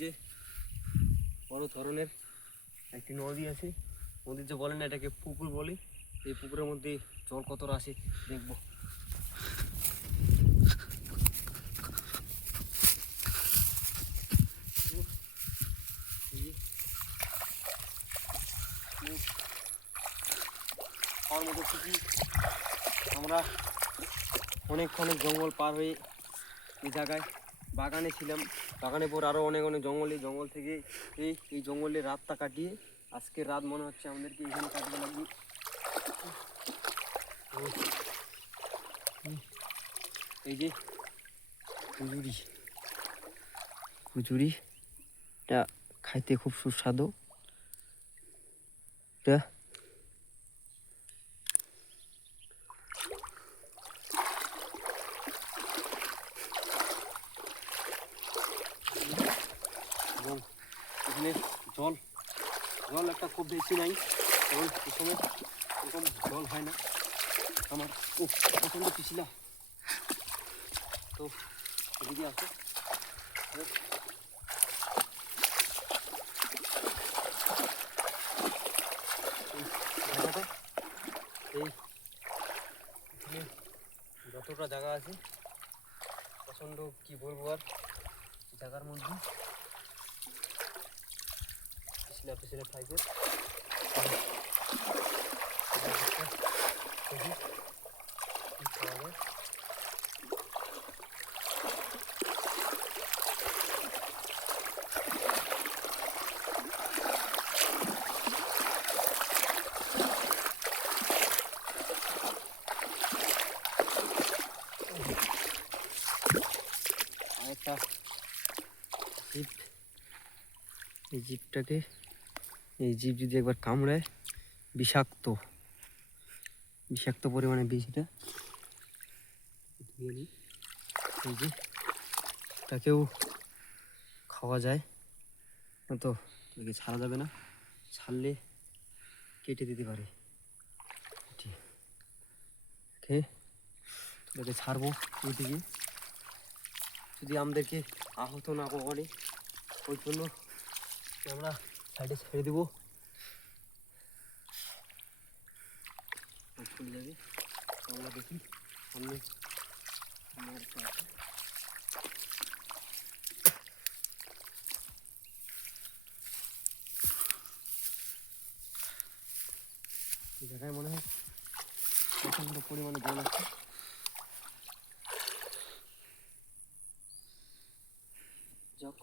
যে বড় ধরনের একটি নদী আছে, নদীর যে বলে না এটাকে পুকুর বলে। এই পুকুরের মধ্যে জল কতটা আছে দেখবো। খাওয়ার মতো ঠিকই আমরা অনেক জঙ্গল পার হয়ে এই জায়গায় বাগানে ছিলাম। বাগানে পর আরও অনেক জঙ্গল থেকে এই জঙ্গলে রাতটা কাটিয়ে আজকের রাত মনে হচ্ছে আমাদেরকে এখানে কাটাতে লাগবে। এই যে কুচুরি এটা খাইতে খুব সুস্বাদু। এটা এবং এখানে জল একটা খুব বেশি নাই, কারণ এই সময় এরকম জল হয় না। আমার প্রচণ্ড পিছিলা তো এদিকে আছে। এই যতটা জায়গা আছে প্রচণ্ড কি বলবো আর, জায়গার মধ্যে পিছলে থাকবে। একটা জীব, এই জীব যদি একবার কামড়ায় বিষাক্ত পরিমাণে বিষটা। এই যে তাকেও খাওয়া যায় তো, একে ছাড়া যাবে না, ছাড়লে কেটে দিতে পারে। তোকে ছাড়বো ওইদিকে, যদি আমাদেরকে আহত না করে ওই জন্য আমরা সাইডে ছেড়ে দেবো। চলে যাবে, আমরা দেখি সামনে এই জায়গায় মনে হয় প্রচণ্ড পরিমাণে জল আছে। যাক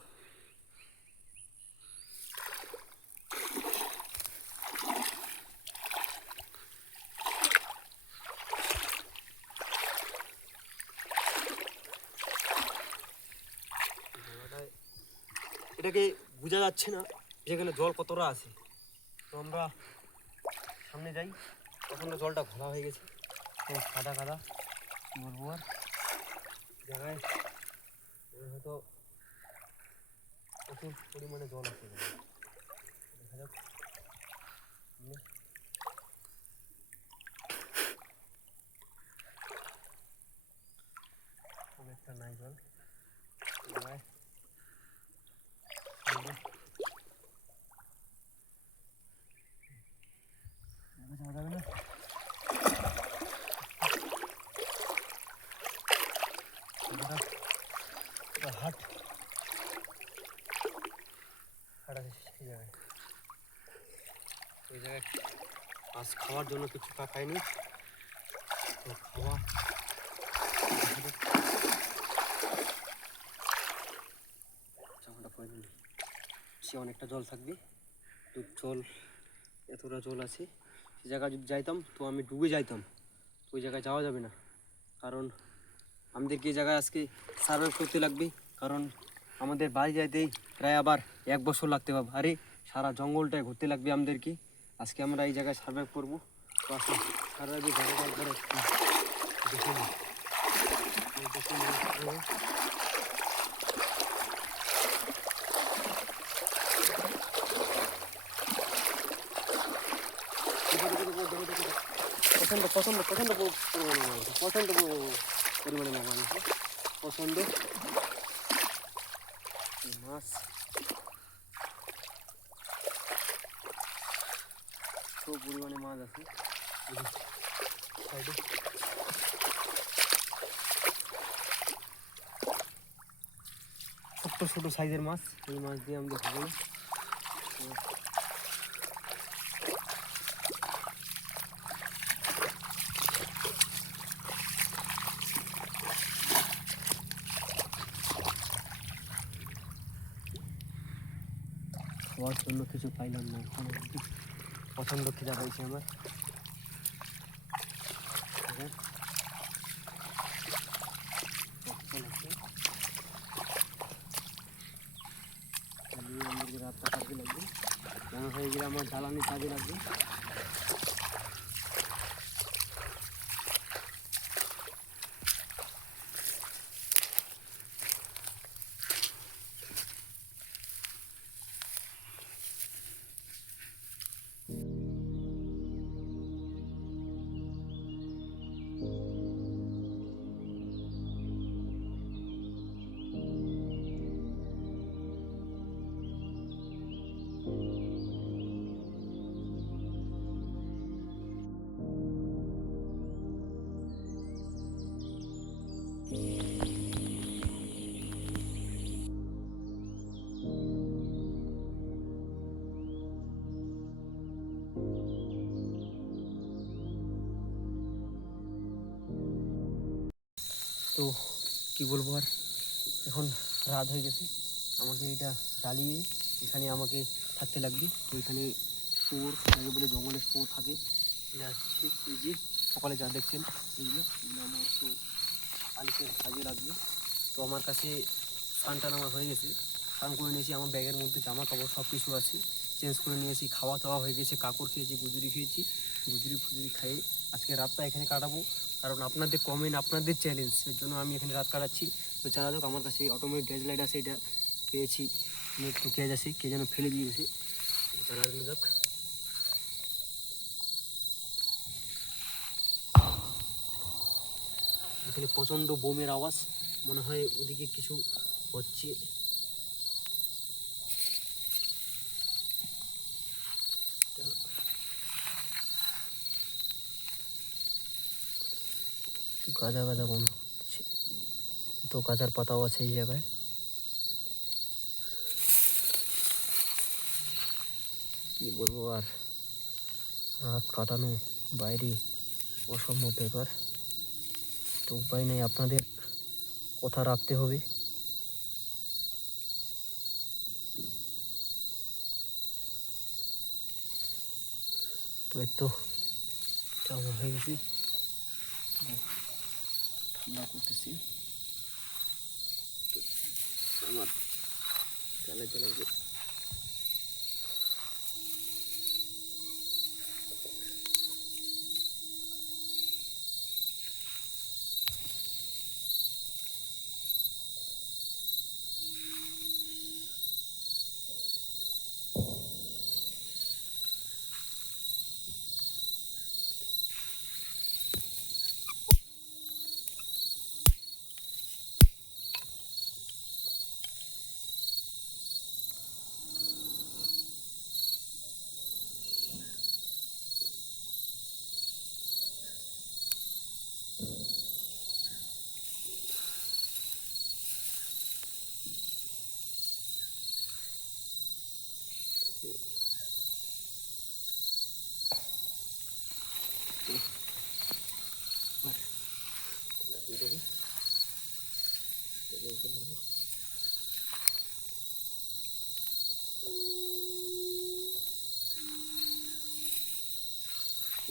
এটাকে বোঝা যাচ্ছে না যেখানে জল কতটা আছে। তো আমরা সামনে যাই, তখন জলটা ঘোলা হয়ে গেছে, কাদা কী বলবো আর। জায়গায় হয়তো প্রচুর পরিমাণে জল আছে, দেখা যাক। খুব একটা নাই জল জায়গায়, যাওয়া যাবে না। হাট আছে এই জায়গায় আজ খাওয়ার জন্য কিছু পাইনি, তো খাওয়া সে অনেকটা জল থাকবে। জল এতটা জল আছে, সে জায়গায় যদি যাইতাম তো আমি ডুবে যাইতাম। ওই জায়গায় যাওয়া যাবে না, কারণ আমাদেরকে এই জায়গায় আজকে সার্ভাইভ করতে লাগবে। কারণ আমাদের বাড়ি যাইতেই প্রায় আবার 1 বছর লাগতে পারবে। আরে সারা জঙ্গলটায় ঘুরতে লাগবে আমাদেরকে। আজকে আমরা এই জায়গায় সার্ভাইভ করবো। তো আসলে সার্ভাইভের জায়গাটা একবার দেখে নিই। প্রচণ্ড পরিমাণে মাছ। পরিমাণে মাছ আছে সাইডে। ছোট্ট ছোট সাইজের মাছ, এই মাছ দিয়ে আমরা খাবো না। খাওয়ার জন্য কিছু পাইলাম না, পছন্দ খিদা পাইছে আমার। আমাদেরকে রাতটা কাজে লাগবে, কেন হয়ে গেলে আমার জ্বালানি কাজে লাগবে। তো কি বলবো আর, এখন রাত হয়ে গেছে, আমাকে এটা জ্বালিয়ে এখানে আমাকে থাকতে লাগবে। তো এখানে শুয়োর, যাকে বলে জঙ্গলের শুয়োর থাকে, এটা এই যে সকালে যা দেখছেন এইগুলো আমার একটু আলিশের কাজে লাগবে। তো আমার কাছে স্নান টান আমার হয়ে গেছে, স্নান করে নিয়েছি, আমার ব্যাগের মধ্যে জামা কাপড় সব কিছু আছে, চেঞ্জ করে নিয়েছি, খাওয়া দাওয়া হয়ে গেছে, কাকড় খেয়েছি, গুজুরি খেয়েছি, গুজুরি ফুজুরি খাইয়ে আজকে রাতটা এখানে কাটাবো। কারণ আপনাদের কমেন্ট, আপনাদের চ্যালেঞ্জ, এর জন্য আমি এখানে রাত কাটাচ্ছি। তো চালা যাক, আমার কাছে অটোমেটিক গ্যাস লাইট আছে, এটা পেয়েছি, একটু গ্যাস আছে, কে যেন ফেলে দিয়েছে, চালানো যাক। এখানে প্রচণ্ড বোমের আওয়াজ, মনে হয় ওদিকে কিছু হচ্ছে। গাঁজা গাঁজা গন্ধ হচ্ছে, তো গাঁজার পাতাও আছে এই জায়গায়। কি বলবো আর, রাত কাটানো বাইরে অসম্ভব ব্যাপার। তো উপায় নেই, আপনাদের কথা রাখতে হবে। তো এই তো চাওয়া হয়ে গেছে, ঠান্ডা করতেছি, আমার জ্বালাইতে লাগবে।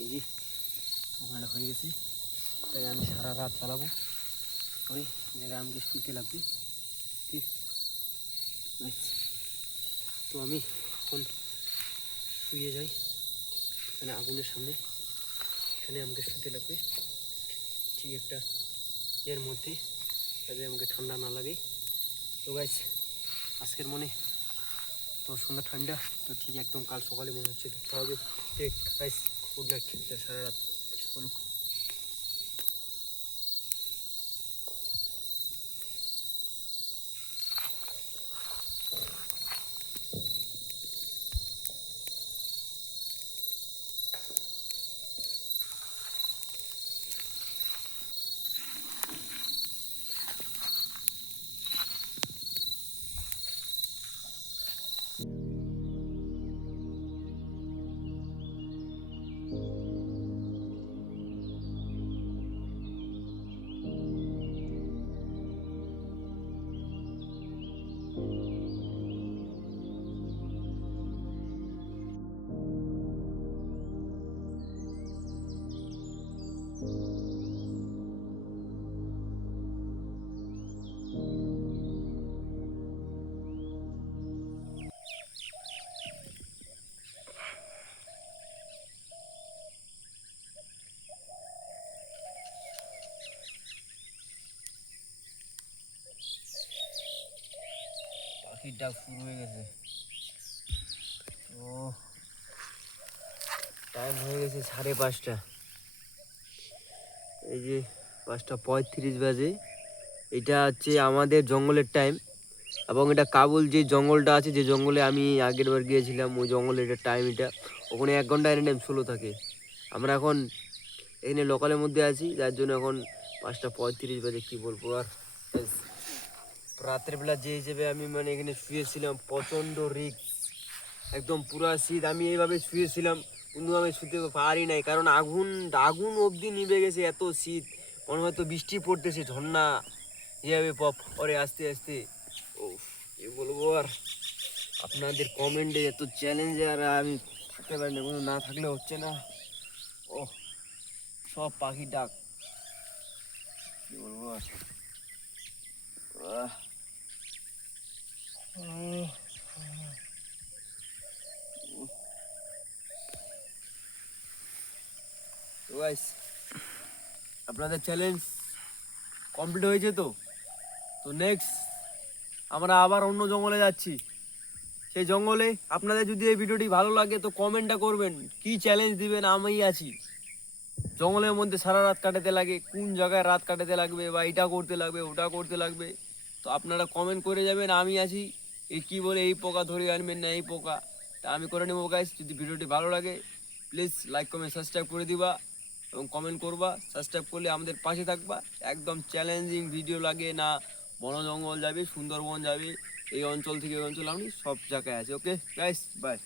এই যে ঠান্ডা হয়ে গেছে, তাই আমি সারা রাত চালাবো, ওই জায়গায় আমাকে শুতে লাগবে, ঠিক আছে। তো আমি এখন শুয়ে যাই, মানে আগুনের সামনে, এখানে আমাকে শুতে লাগবে ঠিক একটা এর মধ্যে, যাতে আমাকে ঠান্ডা না লাগে। তো গাইস আজকের মনে তো সন্ধ্যা ঠান্ডা, তো ঠিক একদম কাল সকালে মনে হচ্ছে দেখতে হবে। ঠিক গাইস, গুড নাইট, সারা রাত বলুক। পাখির ডাক শুরু হয়ে গেছে। তো টাইম হয়ে গেছে 5:30। এই যে 5:35 বাজে। এটা হচ্ছে আমাদের জঙ্গলের টাইম, এবং এটা কাবুল যে জঙ্গলটা আছে, যে জঙ্গলে আমি আগের বার গিয়েছিলাম, ওই জঙ্গলে এটা টাইম। এটা ওখানে 1 ঘন্টা এনি টাইম স্লো থাকে। আমরা এখন এখানে লোকালের মধ্যে আছি, যার জন্য এখন 5:35 বাজে। কী বলবো আর, রাতের বেলা যে হিসেবে আমি মানে এখানে শুয়েছিলাম, প্রচণ্ড রিস্ক, একদম পুরা শীত। আমি এইভাবে শুয়েছিলাম, কিন্তু আমি শুতে পারি নাই, কারণ আগুন আগুন অবধি নিভে গেছে, এত শীত। মনে হয়তো বৃষ্টি পড়তেছে, ঝর্ণা যেভাবে পপ করে আস্তে আস্তে। ও কি বলবো আর, আপনাদের কমেন্টে এত চ্যালেঞ্জ, আর আমি থাকতে পারি না, কোনো না থাকলে হচ্ছে না। ও সব পাখি ডাক, কি বলবো আর। আহ, আহ, তো গাইস, আপনাদের চ্যালেঞ্জ কমপ্লিট হয়েছে। তো তো নেক্সট আমরা আবার অন্য জঙ্গলে যাচ্ছি। সেই জঙ্গলে আপনাদের যদি এই ভিডিওটি ভালো লাগে তো কমেন্টটা করবেন, কি চ্যালেঞ্জ দিবেন। আমি আছি জঙ্গলের মধ্যে সারা রাত কাটাতে লাগে, কোন জায়গায় রাত কাটাতে লাগবে, বা এটা করতে লাগবে, ওটা করতে লাগবে, তো আপনারা কমেন্ট করে যাবেন। আমি আছি, এই কি বলে এই পোকা ধরে আনবেন না, এই পোকা তা আমি করে নেবো। গাইস, যদি ভিডিওটি ভালো লাগে প্লিজ লাইক কমেন্ট সাবস্ক্রাইব করে দিবা, এবং কমেন্ট করবা। সাবস্ক্রাইব করলে আমাদের পাশে থাকবা। একদম চ্যালেঞ্জিং ভিডিও লাগে না, বন জঙ্গল যাবে, সুন্দরবন যাবে, এই অঞ্চল থেকে ওই অঞ্চল, আমি সব জায়গায় আছি। Okay guys, by.